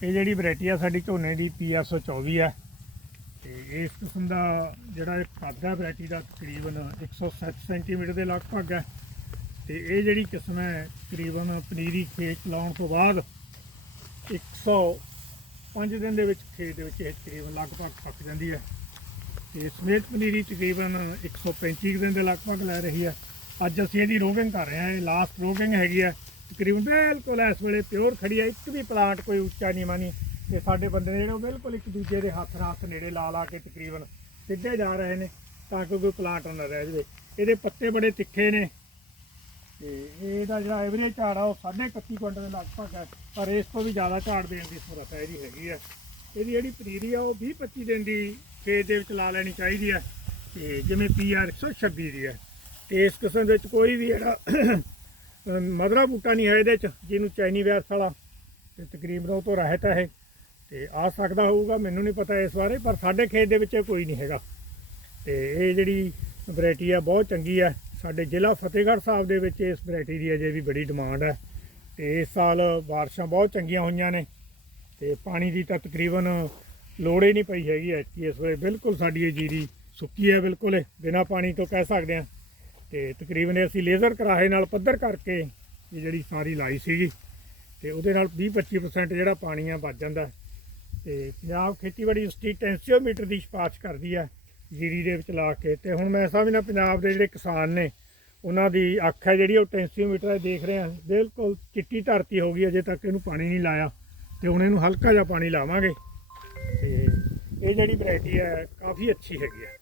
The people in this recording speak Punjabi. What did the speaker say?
ਇਹ ਜਿਹੜੀ ਵੈਰਾਈਟੀ ਆ ਸਾਡੀ ਝੋਨੇ ਦੀ PSO24 ਹੈ ਤੇ ਇਸ ਕਿਸਮ ਦਾ ਜਿਹੜਾ ਇਹ ਕੱਦ ਹੈ ਵੈਰਾਈਟੀ ਦਾ ਤਕਰੀਬਨ 107 ਸੈਂਟੀਮੀਟਰ ਦੇ ਲਗਭਗ ਹੈ ਤੇ ਇਹ ਜਿਹੜੀ ਕਿਸਮ ਹੈ, ਤਕਰੀਬਨ ਪਨੀਰੀ ਖੇਤ ਲਾਉਣ ਤੋਂ ਬਾਅਦ 105 ਦਿਨ ਦੇ ਵਿੱਚ ਖੇਤ ਦੇ ਵਿੱਚ ਇਹ ਤਕਰੀਬਨ ਲਗਭਗ ਪੱਕ ਜਾਂਦੀ ਹੈ ਤੇ ਸਮੇਤ ਪਨੀਰੀ ਤਕਰੀਬਨ 135 ਕੁ ਦਿਨ ਦੇ ਲਗਭਗ ਲੈ ਰਹੀ ਹੈ ਅੱਜ ਅਸੀਂ ਇਹਦੀ ਰੋਗਿੰਗ ਕਰ ਰਹੇ ਹਾਂ ਇਹ ਲਾਸਟ ਰੋਗਿੰਗ ਹੈਗੀ ਹੈ ਤਕਰੀਬਨ ਬਿਲਕੁਲ ਇਸ ਵੇਲੇ ਪਿਓਰ ਖੜੀ ਹੈ, ਇੱਕ ਵੀ ਪਲਾਂਟ ਕੋਈ ਉੱਚਾ ਨੀਵਾਂ ਨਹੀਂ। ਤੇ ਸਾਡੇ ਬੰਦੇ ਨੇ ਜਿਹੜੇ ਉਹ ਬਿਲਕੁਲ ਇੱਕ ਦੂਜੇ ਦੇ ਹੱਥ ਨਾਲ ਹੱਥ ਨੇੜੇ ਲਾ ਲਾ ਕੇ ਤਕਰੀਬਨ ਸਿੱਧੇ ਜਾ ਰਹੇ ਨੇ, ਤਾਂ ਕਿ ਕੋਈ ਪਲਾਂਟ ਨਾ ਰਹਿ ਜਾਵੇ। ਇਹਦੇ ਪੱਤੇ ਬੜੇ ਤਿੱਖੇ ਨੇ। ਤੇ ਇਹਦਾ ਜਿਹੜਾ ਐਵਰੇਜ ਝਾੜ ਆ, ਉਹ 31 ਕੁਇੰਟਲ ਦੇ ਲਗਭਗ ਹੈ। ਪਰ ਇਸ ਤੋਂ ਵੀ ਜ਼ਿਆਦਾ ਝਾੜ ਦੇਣ ਦੀ ਸਮਰੱਥਾ ਇਹਦੀ ਹੈਗੀ ਹੈ ਇਹਦੀ ਜਿਹੜੀ ਪਨੀਰੀ ਆ, ਉਹ 20 25 ਦਿਨ ਦੀ ਖੇਤ ਦੇ ਵਿੱਚ ਲਾ ਲੈਣੀ ਚਾਹੀਦੀ ਹੈ ਤੇ ਜਿਵੇਂ ਪੀਆਰ 126 ਦੀ ਹੈ ਤੇ ਇਸ ਕਿਸਮ ਵਿੱਚ ਕੋਈ ਵੀ ਜਿਹੜਾ ਅਮ, ਬੂਟਾ ਨਹੀਂ ਹੈ ਇਹਦੇ ਚ ਜਿਹਨੂੰ ਚਾਈਨੀ ਵੈਰਸ ਵਾਲਾ। ਤੇ ਤਕਰੀਬਨ ਉਹ ਤੋਂ ਰਹਿਤ ਹੈ ਇਹ। ਤੇ ਆ ਸਕਦਾ ਹੋਊਗਾ ਮੈਨੂੰ ਨਹੀਂ ਪਤਾ ਇਸ ਬਾਰੇ ਪਰ ਸਾਡੇ ਖੇਤ ਦੇ ਵਿੱਚ ਇਹ ਕੋਈ ਨਹੀਂ ਹੈਗਾ। ਤੇ ਇਹ ਜਿਹੜੀ ਵੈਰਾਈਟੀ ਆ ਬਹੁਤ ਚੰਗੀ ਹੈ ਸਾਡੇ ਜ਼ਿਲ੍ਹਾ ਫਤਿਹਗੜ੍ਹ ਸਾਹਿਬ ਦੇ ਵਿੱਚ ਇਸ ਵੈਰਾਈਟੀ ਦੀ ਅਜੇ ਵੀ ਬੜੀ ਡਿਮਾਂਡ ਹੈ ਤੇ ਇਸ ਸਾਲ ਬਾਰਿਸ਼ਾਂ ਬਹੁਤ ਚੰਗੀਆਂ ਹੋਈਆਂ ਨੇ। ਤੇ ਪਾਣੀ ਦੀ ਤਾਂ ਤਕਰੀਬਨ ਲੋੜ ਹੀ ਨਹੀਂ ਪਈ ਹੈਗੀ ਐਤਕੀ ਇਸ ਵੇਲੇ। ਬਿਲਕੁਲ ਸਾਡੀ ਇਹ ਜੀਰੀ ਸੁੱਕੀ ਹੈ ਬਿਲਕੁਲ ਇਹ, ਬਿਨਾਂ ਪਾਣੀ ਤੋਂ ਕਹਿ ਸਕਦੇ ਹਾਂ ਤੇ ਤਕਰੀਬਨ ਇਹ ਅਸੀਂ ਲੇਜ਼ਰ ਕਰਾਹੇ ਨਾਲ ਪੱਧਰ ਕਰਕੇ ਇਹ ਜਿਹੜੀ ਸਾਰੀ ਲਾਈ ਸੀਗੀ ਤੇ ਉਹਦੇ ਨਾਲ 20-25% ਜਿਹੜਾ ਪਾਣੀ ਆ ਬਚ ਜਾਂਦਾ। ਹੈ। ਤੇ ਪੰਜਾਬ ਖੇਤੀਬਾੜੀ ਯੂਨੀਵਰਸਿਟੀ ਟੈਂਸੀਓਮੀਟਰ ਦੀ ਸਿਫਾਰਿਸ਼ ਕਰਦੀ ਹੈ ਜੀਰੀ ਦੇ ਵਿੱਚ ਲਾ ਕੇ। ਤੇ ਹੁਣ ਮੈਂ ਸਮਝਦਾ ਪੰਜਾਬ ਦੇ ਜਿਹੜੇ ਕਿਸਾਨ ਨੇ, ਉਹਨਾਂ ਦੀ ਅੱਖ ਹੈ ਜਿਹੜੀ ਉਹ ਟੈਂਸੀਓਮੀਟਰ ਹੈ ਦੇਖ ਰਹੇ ਆ। ਬਿਲਕੁਲ ਚਿੱਟੀ ਧਰਤੀ ਹੋ ਗਈ, ਅਜੇ ਤੱਕ ਇਹਨੂੰ ਪਾਣੀ ਨਹੀਂ ਲਾਇਆ। ਤੇ ਹੁਣ ਇਹਨੂੰ ਹਲਕਾ ਜਿਹਾ ਪਾਣੀ ਲਾਵਾਂਗੇ। ਤੇ ਇਹ ਜਿਹੜੀ ਵੈਰਾਈਟੀ ਹੈ, ਕਾਫੀ ਅੱਛੀ ਹੈਗੀ ਹੈ